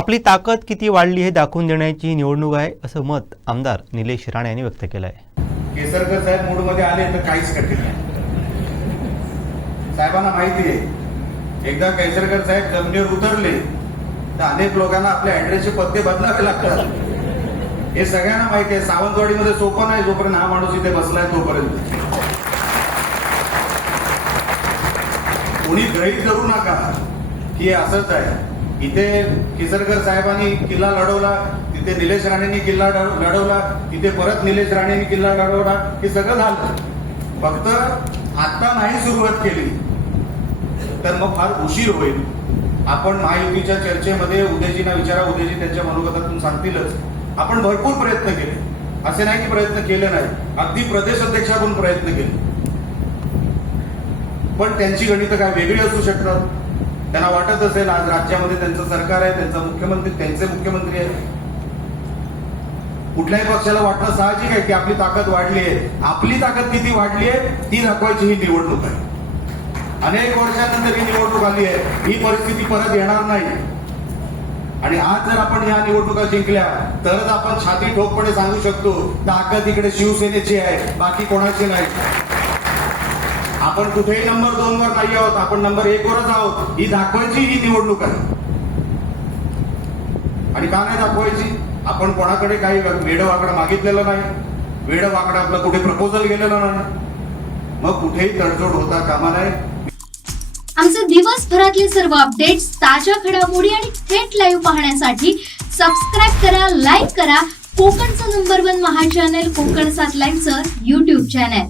आपली ताकद किती वाढली हे दाखवून देण्याची निवडणूक आहे असं मत आमदार निलेश राणे यांनी व्यक्त केलं आहे केसरकर साहेब मूडमध्ये आले तर काहीच कठीण नाही. साहेबांना माहिती आहे एकदा केसरकर साहेब जमिनीवर उतरले तर अनेक लोकांना आपल्या ऍड्रेसचे पत्ते बदलावे लागतात. हे सगळ्यांना माहिती आहे सावंतवाडीमध्ये सोपं नाही जोपर्यंत हा माणूस इथे बसलाय तोपर्यंत. कोणी गृहित करू नका की हे असंच आहे. इथे केसरकर साहेबांनी किल्ला लढवला तिथे निलेश राणेंनी किल्ला लढवला तिथे परत निलेश राणेंनी किल्ला लढवला हे सगळं झालं. फक्त आता नाही सुरुवात केली तर मग फार उशीर होईल. आपण महायुतीच्या चर्चेमध्ये उदयजींना विचारा उदयजी त्यांच्या मनोगतातून सांगतीलच. आपण भरपूर प्रयत्न केले. असे नाही की प्रयत्न केले नाही. अगदी प्रदेश अध्यक्षाकडून प्रयत्न केले. पण त्यांची गणितं काय वेगळी असू शकतात? त्यांना वाटत असेल आज राज्यामध्ये त्यांचं सरकार आहे त्यांचा मुख्यमंत्री त्यांचे मुख्यमंत्री आहेत. कुठल्याही पक्षाला वाटणं साहजिक आहे की आपली ताकद वाढली आहे. आपली ताकद किती वाढली आहे ती दाखवायची ही निवडणूक आहे. अनेक वर्षानंतर ही निवडणूक आली आहे. ही परिस्थिती परत येणार नाही. आणि आज जर आपण या निवडणुका जिंकल्या तरच आपण छाती ठोकपणे सांगू शकतो ताकद इकडे शिवसेनेची आहे बाकी कोणाची नाही. आपण कुठेही नंबर दोन वर नाही आहोत आपण नंबर एक वरच आहोत. ही दाखवायची ही निवडणूक आहे. आणि का नाही दाखवायची? आपण कोणाकडे काही वेड वाकडं मागितलेलं नाही. वेड वाकडं आपलं कुठे प्रपोजल गेलेलं नाही. मग कुठेही तडजोड होता कामा नये. आमचे दिवसभरातले सर्व अपडेट्स ताज्या घडामोडी आणि थेट लाईव्ह पाहण्यासाठी सबस्क्राईब करा लाईक करा. कोकणचं नंबर वन महा चॅनल कोकण सात लाईनचं युट्यूब चॅनल